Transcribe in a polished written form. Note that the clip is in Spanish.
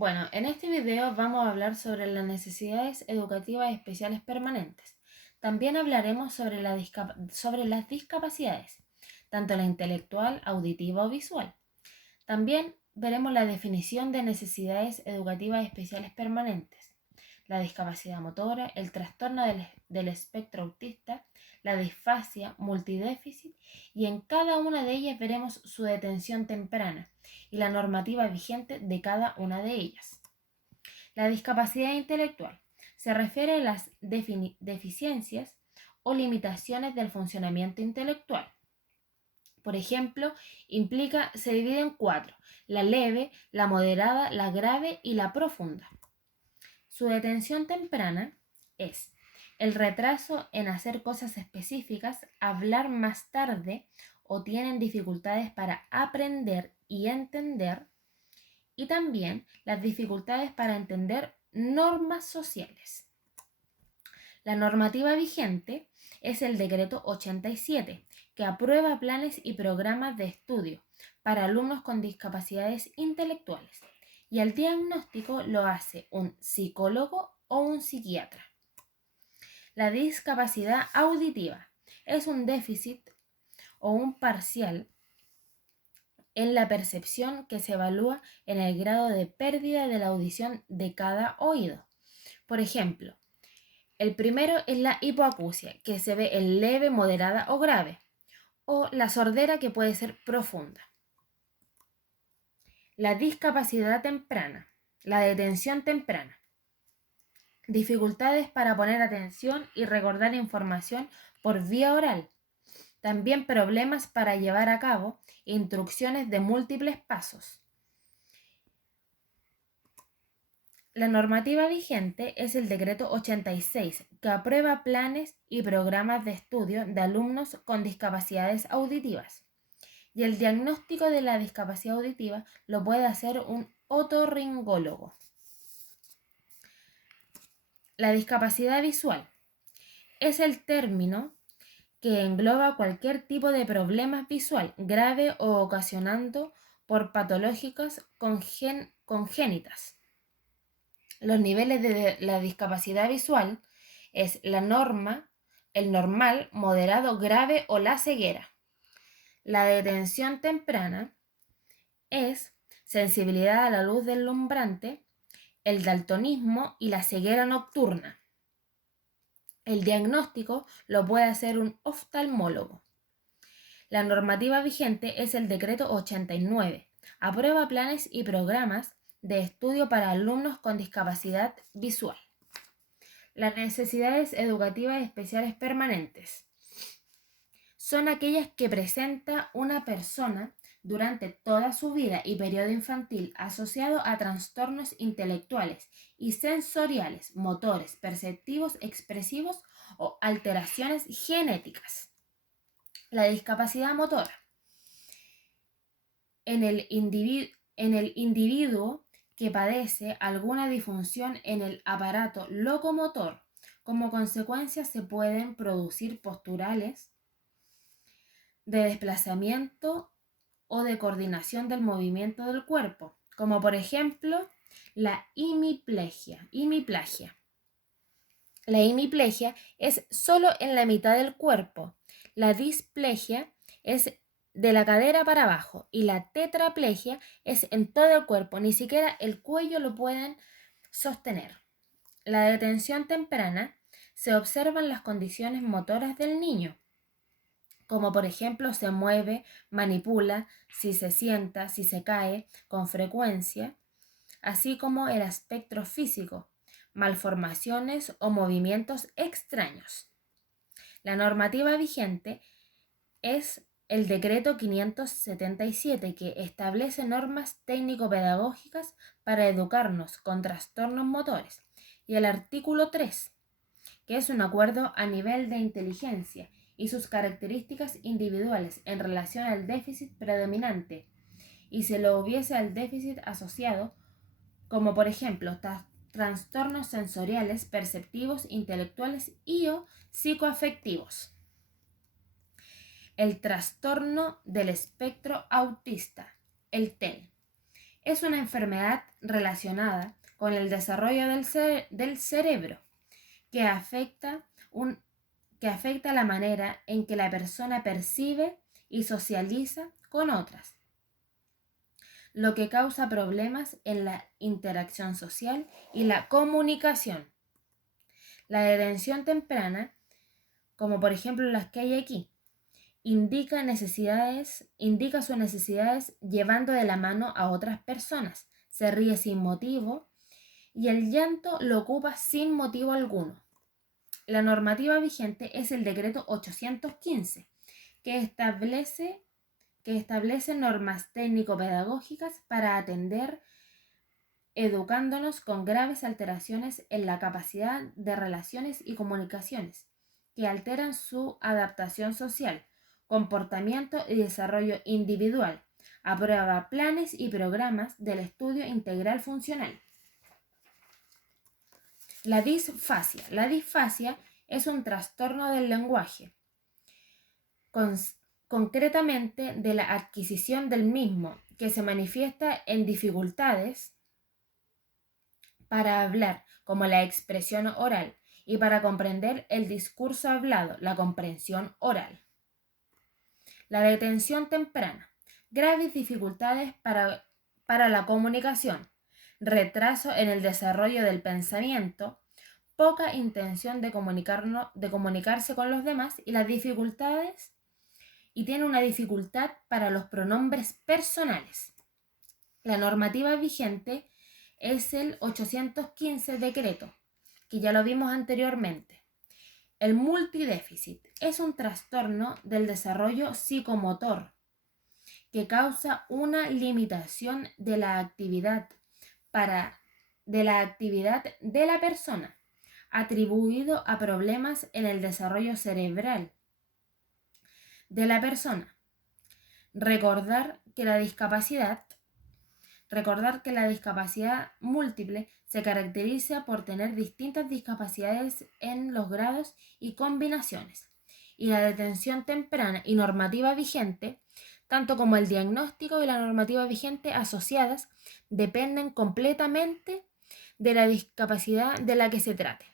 Bueno, en este video vamos a hablar sobre las necesidades educativas especiales permanentes. También hablaremos sobre las discapacidades, tanto la intelectual, auditiva o visual. También veremos la definición de necesidades educativas especiales permanentes, la discapacidad motora, el trastorno del espectro autista, la disfasia, multidéficit, y en cada una de ellas veremos su detención temprana y la normativa vigente de cada una de ellas. La discapacidad intelectual se refiere a las deficiencias o limitaciones del funcionamiento intelectual. Por ejemplo, se divide en 4: la leve, la moderada, la grave y la profunda. Su detención temprana es el retraso en hacer cosas específicas, hablar más tarde o tienen dificultades para aprender y entender, y también las dificultades para entender normas sociales. La normativa vigente es el Decreto 87, que aprueba planes y programas de estudio para alumnos con discapacidades intelectuales, y el diagnóstico lo hace un psicólogo o un psiquiatra. La discapacidad auditiva es un déficit o un parcial en la percepción que se evalúa en el grado de pérdida de la audición de cada oído. Por ejemplo, el primero es la hipoacusia, que se ve en leve, moderada o grave, o la sordera, que puede ser profunda. La discapacidad temprana, la detención temprana. Dificultades para poner atención y recordar información por vía oral. También problemas para llevar a cabo instrucciones de múltiples pasos. La normativa vigente es el Decreto 86, que aprueba planes y programas de estudio de alumnos con discapacidades auditivas. Y el diagnóstico de la discapacidad auditiva lo puede hacer un otorringólogo. La discapacidad visual es el término que engloba cualquier tipo de problemas visual grave o ocasionado por patológicas congénitas. Los niveles de la discapacidad visual es el normal, moderado, grave o la ceguera. La detención temprana es sensibilidad a la luz deslumbrante, el daltonismo y la ceguera nocturna. El diagnóstico lo puede hacer un oftalmólogo. La normativa vigente es el Decreto 89. Aprueba planes y programas de estudio para alumnos con discapacidad visual. Las necesidades educativas especiales permanentes son aquellas que presenta una persona durante toda su vida y periodo infantil asociado a trastornos intelectuales y sensoriales, motores, perceptivos, expresivos o alteraciones genéticas. La discapacidad motora. En el individuo que padece alguna disfunción en el aparato locomotor, como consecuencia se pueden producir posturales de desplazamiento o de coordinación del movimiento del cuerpo, como por ejemplo la hemiplegia. La hemiplegia es solo en la mitad del cuerpo. La displegia es de la cadera para abajo y la tetraplegia es en todo el cuerpo, ni siquiera el cuello lo pueden sostener. La detención temprana se observan las condiciones motoras del niño, como por ejemplo se mueve, manipula, si se sienta, si se cae con frecuencia, así como el aspecto físico, malformaciones o movimientos extraños. La normativa vigente es el Decreto 577, que establece normas técnico-pedagógicas para educarnos con trastornos motores, y el artículo 3, que es un acuerdo a nivel de inteligencia y sus características individuales en relación al déficit predominante, y si lo hubiese al déficit asociado, como por ejemplo trastornos sensoriales, perceptivos, intelectuales y o psicoafectivos. El trastorno del espectro autista, el TEL, Es una enfermedad relacionada con el desarrollo del cerebro que afecta, que afecta la manera en que la persona percibe y socializa con otras, lo que causa problemas en la interacción social y la comunicación. La detención temprana, como por ejemplo las que hay aquí, indica sus necesidades llevando de la mano a otras personas, se ríe sin motivo y el llanto lo ocupa sin motivo alguno. La normativa vigente es el decreto 815, que establece normas técnico-pedagógicas para atender educándonos con graves alteraciones en la capacidad de relaciones y comunicaciones, que alteran su adaptación social, comportamiento y desarrollo individual. Aprueba planes y programas del estudio integral funcional. La disfasia. La disfasia es un trastorno del lenguaje, concretamente de la adquisición del mismo, que se manifiesta en dificultades para hablar, como la expresión oral, y para comprender el discurso hablado, la comprensión oral. La detención temprana. Graves dificultades para la comunicación, retraso en el desarrollo del pensamiento, poca intención de comunicarse con los demás y las dificultades, y tiene una dificultad para los pronombres personales. La normativa vigente es el 815 decreto, que ya lo vimos anteriormente. El multidéficit es un trastorno del desarrollo psicomotor que causa una limitación de la actividad de la persona, atribuido a problemas en el desarrollo cerebral de la persona. Recordar que la discapacidad múltiple se caracteriza por tener distintas discapacidades en los grados y combinaciones, y la detención temprana y normativa vigente, tanto como el diagnóstico y la normativa vigente asociadas, dependen completamente de la discapacidad de la que se trate.